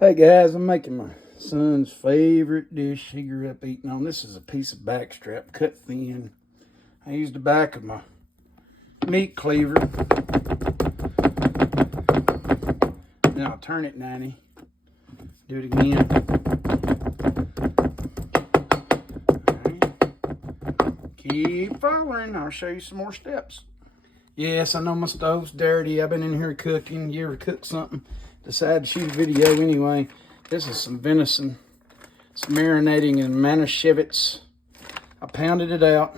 Hey guys, I'm making my son's favorite dish he grew up eating on. This is a piece of backstrap cut thin. I used the back of my meat cleaver. Now I'll turn it 90. Do it again. Alright. Keep following. I'll show you some more steps. Yes, I know my stove's dirty. I've been in here cooking. You ever cook something? Decided to shoot a video anyway. This is some venison. It's marinating in Manischewitz. I pounded it out.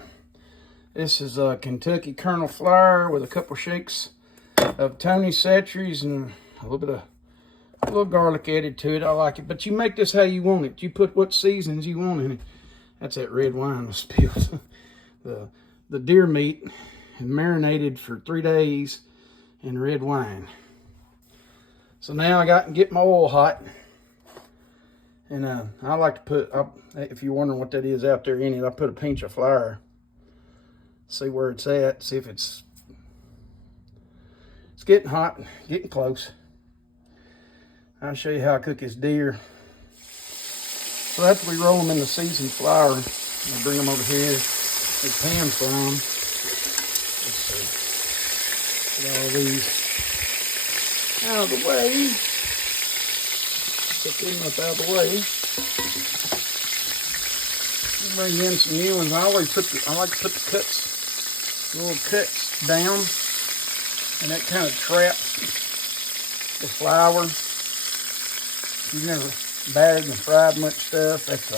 This is a Kentucky kernel flour with a couple shakes of Tony Chachere's and a little garlic added to it. I like it, but you make this how you want it. You put what seasons you want in it. That's that red wine was spilled. the deer meat and marinated for 3 days in red wine. So now I got to get my oil hot. And I like to put, if you're wondering what that is out there in it, I put a pinch of flour. See where it's at, see if it's getting hot, getting close. I'll show you how I cook this deer. So after we roll them in the seasoned flour, I'll bring them over here. We pan fry them. Let's see. Put all these out of the way. Put them up out of the way. Bring in some new ones. I like to put the cuts, little cuts down, and that kind of traps the flour. You've never battered and fried much stuff. That's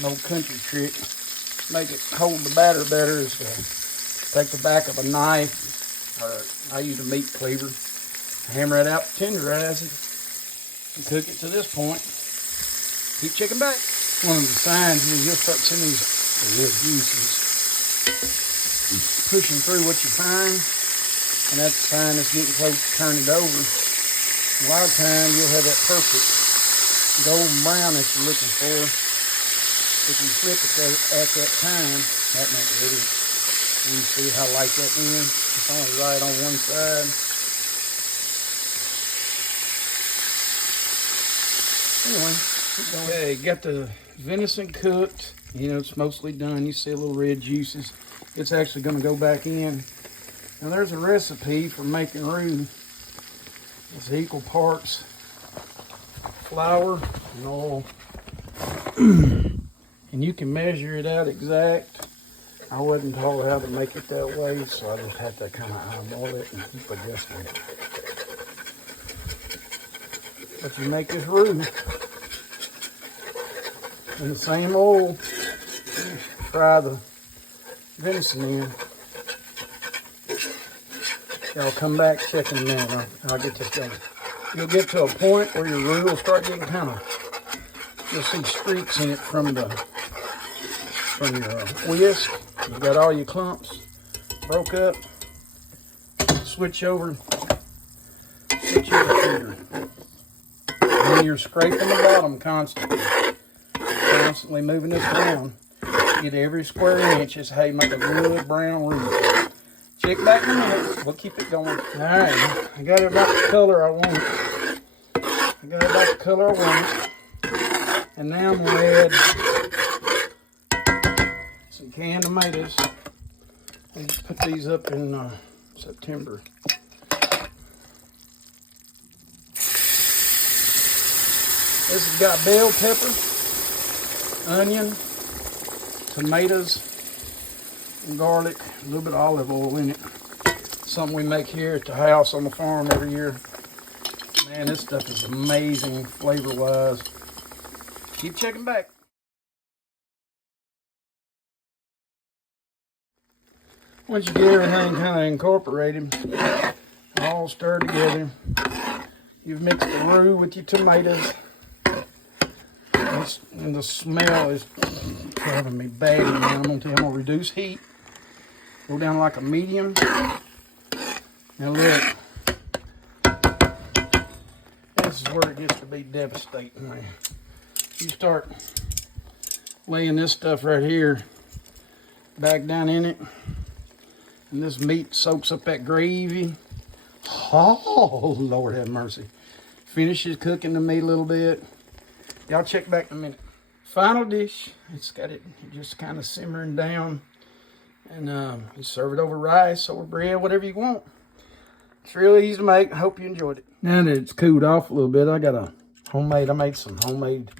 an old country trick. Make it hold the batter better is to take the back of a knife, or I use a meat cleaver, hammer it out, tenderize it, and cook it to this point. Keep checking back. One of the signs is you'll start seeing these red juices pushing through what you find, and that's a sign it's getting close to turning it over. A lot of times you'll have that perfect golden brown that you're looking for. If you flip it at that time, that might be ready. You can see how light that is. It's only right on one side. Anyway, okay, got the venison cooked. You know, it's mostly done. You see a little red juices. It's actually going to go back in. Now, there's a recipe for making roux. It's equal parts flour and oil. And you can measure it out exact. I wasn't told how to make it that way, so I just had to kind of eyeball it and keep adjusting it. But you make this roux in the same oil, fry the venison in. I'll come back, check in a minute. I'll get this going. You'll get to a point where your roux will start getting kind of, you'll see streaks in it from your whisk. You got all your clumps broke up. Switch over to your and you're scraping the bottom constantly moving this around. Get every square inch. Is how you make a good brown roux. Check back in a minute. We'll keep it going. All right, I got it about the color I want. And now I'm gonna add some canned tomatoes. I put these up in September. This has got bell pepper, onion, tomatoes, and garlic, a little bit of olive oil in it. Something we make here at the house on the farm every year. Man, this stuff is amazing flavor-wise. Keep checking back. Once you get everything kind of incorporated, all stirred together, you've mixed the roux with your tomatoes. And the smell is driving me bad. I'm gonna reduce heat. Go down like a medium. Now look, this is where it gets to be devastating, man. You start laying this stuff right here back down in it, and this meat soaks up that gravy. Oh, Lord have mercy. Finishes cooking to me a little bit. Y'all check back in a minute. Final dish. It's got it just kind of simmering down. And you serve it over rice or bread, whatever you want. It's really easy to make. I hope you enjoyed it. Now that it's cooled off a little bit, I made some homemade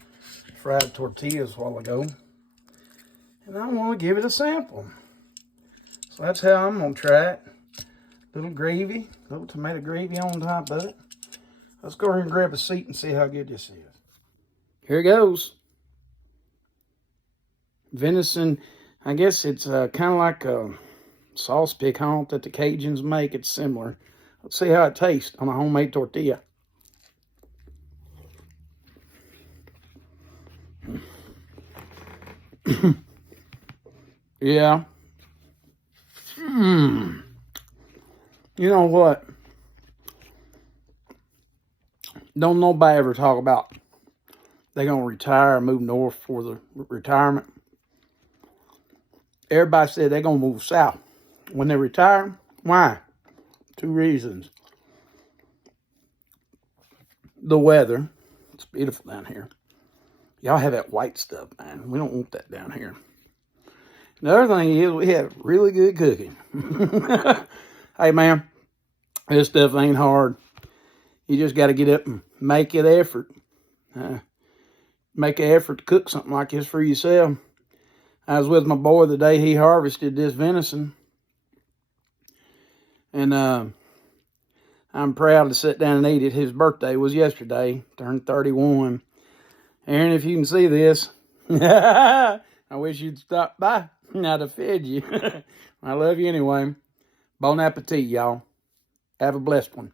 fried tortillas a while ago. And I want to give it a sample. So that's how I'm going to try it. Little gravy, little tomato gravy on top of it. Let's go ahead and grab a seat and see how good this is. Here it goes. Venison, I guess it's kind of like a sauce piquant that the Cajuns make. It's similar. Let's see how it tastes on a homemade tortilla. Yeah. You know what? Don't nobody ever talk about they're going to retire or move north for the retirement. Everybody said they're going to move south. When they retire, why? 2 reasons. The weather. It's beautiful down here. Y'all have that white stuff, man. We don't want that down here. The other thing is we have really good cooking. Hey, man, this stuff ain't hard. You just got to get up and make an effort. Make an effort to cook something like this for yourself. I was with my boy the day he harvested this venison. And I'm proud to sit down and eat it. His birthday was yesterday. Turned 31. Aaron, if you can see this, I wish you'd stop by. I'd have fed you. I love you anyway. Bon appetit, y'all. Have a blessed one.